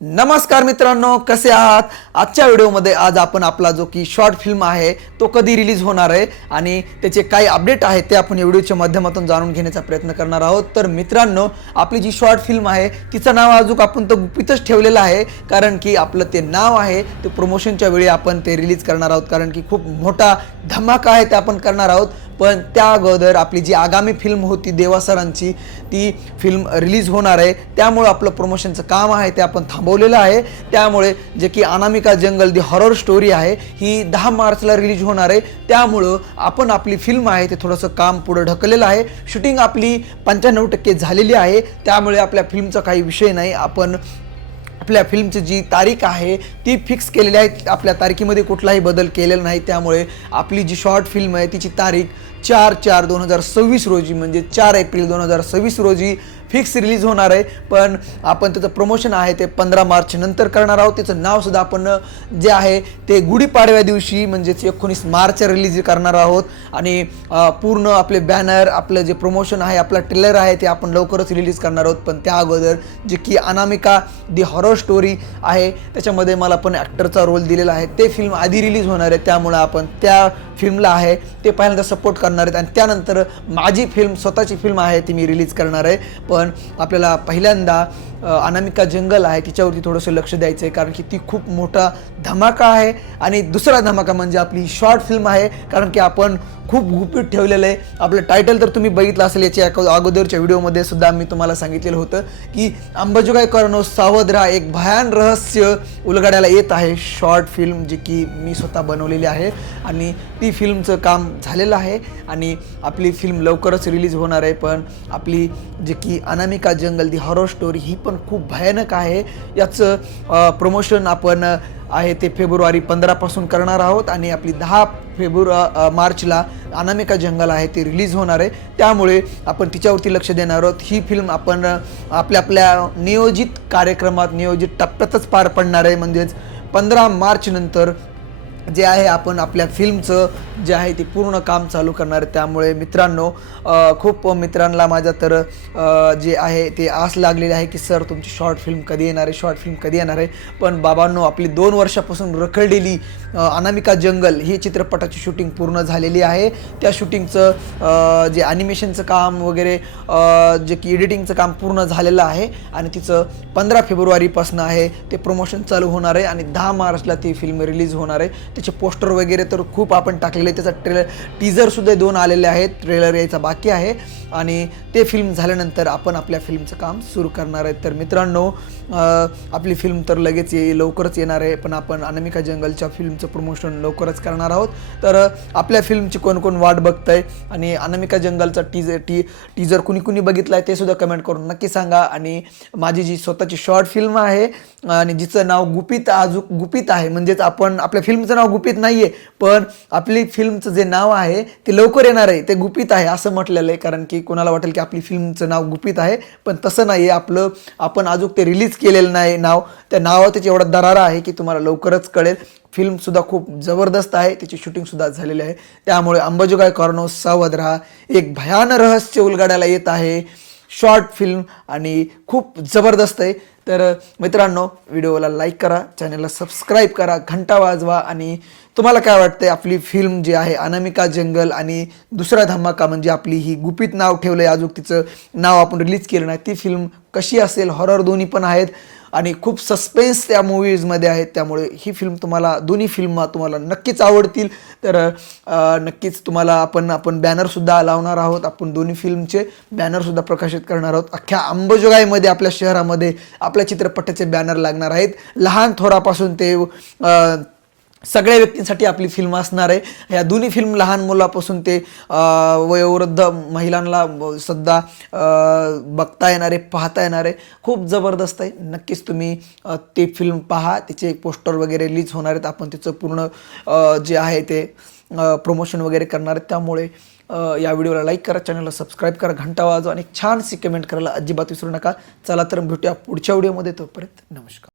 नमस्कार मित्रांनो, कसे आहात? आजच्या व्हिडिओमध्ये आज आपण आपला जो की शॉर्ट फिल्म आहे तो कधी रिलीज होणार आहे आणि त्याचे काही अपडेट आहेत ते आपण या व्हिडिओच्या माध्यमातून जाणून घेण्याचा प्रयत्न करणार आहोत। तर मित्रांनो, आपली जी शॉर्ट फिल्म आहे तिचं नाव अजून आपण तर गुपितच ठेवलेलं आहे, कारण की आपलं ते नाव आहे ते प्रमोशनच्या वेळी आपण ते रिलीज करणार आहोत, कारण की खूप मोठा धमाका आहे ते आपण करणार आहोत। पण त्या अगोदर आपली जी आगामी फिल्म होती देवा सरांची ती फिल्म रिलीज होणार आहे, त्यामुळे आपलं प्रमोशनचं काम आहे ते आपण थांबवलेलं आहे। त्यामुळे जे की अनामिका जंगल दी हॉरर स्टोरी आहे ही 10 मार्चला रिलीज होणार आहे, त्यामुळं आपण आपली फिल्म आहे ते थोडंसं काम पुढे ढकललेलं आहे। शूटिंग आपली 95% झालेली आहे, त्यामुळे आपल्या फिल्मचा काही विषय नाही। आपण आपल्या फिल्मची जी तारीख आहे ती फिक्स केलेली आहे, आपल्या तारखेमध्ये कुठलाही बदल केलेला नाही। त्यामुळे आपली जी शॉर्ट फिल्म आहे तिची तारीख 4/4/2026 रोजी म्हणजे 4 एप्रिल 2026 रोजी फिक्स रिलीज होणार आहे। पण आपण त्याचं प्रमोशन आहे ते 15 मार्च नंतर करणार आहोत। त्याचं नावसुद्धा आपण जे आहे ते गुढीपाडव्या दिवशी म्हणजेच 19 मार्च रिलीज करणार आहोत आणि पूर्ण आपले बॅनर आपलं जे प्रमोशन आहे आपला ट्रेलर आहे ते आपण लवकरच रिलीज करणार आहोत। पण त्या अगोदर जे की अनामिका दी हॉरर स्टोरी आहे त्याच्यामध्ये मला पण ॲक्टरचा रोल दिलेला आहे, ते फिल्म आधी रिलीज होणार आहे, त्यामुळे आपण त्या फिल्मला आहे ते पहिल्यांदा सपोर्ट करणार आहेत आणि त्यानंतर माझी फिल्म स्वतःची फिल्म आहे ती मी रिलीज करणार आहे। पण आपल्याला पहिल्यांदा अनामिका जंगल आहे तिच्यावरती थोडंसं लक्ष द्यायचं आहे, कारण की ती खूप मोठा धमाका आहे। आणि दुसरा धमाका म्हणजे आपली शॉर्ट फिल्म आहे, कारण की आपण खूप गुपित ठेवलेलं आहे। आपलं टायटल तर तुम्ही बघितलं असेल, याच्या अगोदरच्या व्हिडिओमध्ये सुद्धा मी तुम्हाला सांगितलेलं होतं की अंबाजोगाई कर्णो सावध राहा, एक भयान रहस्य उलगडायला येत आहे। शॉर्ट फिल्म जी की मी स्वतः बनवलेली आहे आणि ती फिल्मचं काम झालेलं आहे आणि आपली फिल्म लवकरच रिलीज होणार आहे। पण आपली जी की अनामिका जंगल दी हॉरर स्टोरी ही पण खूप भयानक आहे। याचं प्रमोशन आपण आहे ते फेब्रुवारी 15 पासून करणार आहोत आणि आपली 10 मार्चला अनामिका जंगल आहे ते रिलीज होणार आहे, त्यामुळे आपण तिच्यावरती लक्ष देणार आहोत। ही फिल्म आपण आपल्या नियोजित कार्यक्रमात नियोजित टप्प्यातच पार पडणार आहे, म्हणजेच 15 मार्च नंतर जे आहे आपण आपल्या फिल्मचं जे आहे ते पूर्ण काम चालू करणार आहे। त्यामुळे मित्रांनो, खूप मित्रांना माझ्या तर जे आहे ते आस लागलेली आहे की सर तुमची शॉर्ट फिल्म कधी येणार आहे, शॉर्ट फिल्म कधी येणार आहे। पण बाबांनो, आपली 2 वर्षापासून रखडलेली अनामिका जंगल ही चित्रपटाची शूटिंग पूर्ण झालेली आहे। त्या शूटिंगचं जे ॲनिमेशनचं काम वगैरे जे की एडिटिंगचं काम पूर्ण झालेलं आहे आणि तिचं 15 फेब्रुवारीपासून आहे ते प्रमोशन चालू होणार आहे आणि 10 मार्चला ती फिल्म रिलीज होणार आहे। त्याचे पोस्टर वगैरे तर खूप आपण टाकलेले, त्याचा टीजरसुद्धा 2 आलेले आहेत, ट्रेलर यायचा बाकी आहे आणि ते फिल्म झाल्यानंतर आपण आपल्या फिल्मचं काम सुरू करणार आहे। तर मित्रांनो, आपली फिल्म तर लगेच लवकरच येणार आहे, पण आपण अनामिका जंगलच्या फिल्मचं प्रमोशन लवकरच करणार आहोत। तर आपल्या फिल्मची कोण कोण वाट बघतंय आणि अनामिका जंगलचा टीजर कुणी बघितला आहे ते सुद्धा कमेंट करून नक्की सांगा। आणि माझी जी स्वतःची शॉर्ट फिल्म आहे आणि जिचं नाव गुपित आहे, म्हणजेच आपण आपल्या फिल्मचं नाव गुपित नाही आहे, पण आपली फिल्मचं जे नाव आहे ते लवकर येणार आहे, ते गुपित आहे असं म्हटलेलं आहे। कारण की कोणाला वाटेल की आपली फिल्मचं नाव गुपित आहे, पण तसं नाही आहे। आपण अजून ते रिलीज केलेलं नाही नाव, त्या नावातच एवढा दरारा आहे की तुम्हाला लवकरच कळेल। फिल्मसुद्धा खूप जबरदस्त आहे, त्याची शूटिंगसुद्धा झालेली आहे। त्यामुळे अंबाजोगाई कर्णो सावध राहा, एक भयान रहस्य उलगडायला येत आहे शॉर्ट फिल्म आणि खूप जबरदस्त आहे। तर मित्रांनो, व्हिडिओला लाईक करा, चॅनलला सबस्क्राईब करा, घंटा वाजवा आणि तुम्हाला काय वाटतंय आपली फिल्म जी आहे अनामिका जंगल आणि दुसरा धमाका म्हणजे आपली ही गुपित नाव ठेवलं आहे, अजून तिचं नाव आपण रिलीज केलं नाही, ती फिल्म कशी असेल? हॉरर दोन्ही पण आहेत आणि खूप सस्पेन्स त्या मूवीजमध्ये आहेत, त्यामुळे ही फिल्म दोन्ही फिल्म तुम्हाला नक्कीच आवडतील। तर नक्कीच तुम्हाला आपण बॅनरसुद्धा लावणार आहोत, आपण दोन्ही फिल्मचे बॅनरसुद्धा प्रकाशित करणार आहोत। अख्ख्या अंबाजोगाईमध्ये आपल्या शहरामध्ये आपल्या चित्रपटाचे बॅनर लागणार आहेत, लहान थोरापासून ते सगळ्या व्यक्तींसाठी आपली फिल्म असणार आहे। या दोन्ही फिल्म लहान मुलापासून ते वयोवृद्ध महिलांना सुद्धा बघता येणार आहे, पाहता येणार आहे, खूप जबरदस्त आहे। नक्कीच तुम्ही ते फिल्म पहा, तिचे पोस्टर वगैरे रिलीज होणार आहेत, आपण तिचं पूर्ण जे आहे ते प्रमोशन वगैरे करणार आहेत। त्यामुळे या व्हिडिओला लाईक करा, चॅनलला सबस्क्राईब करा, घंटा वाजवा आणि छानशी कमेंट करायला अजिबात विसरू नका। चला तर भेटूया पुढच्या व्हिडिओमध्ये, तोपर्यंत नमस्कार।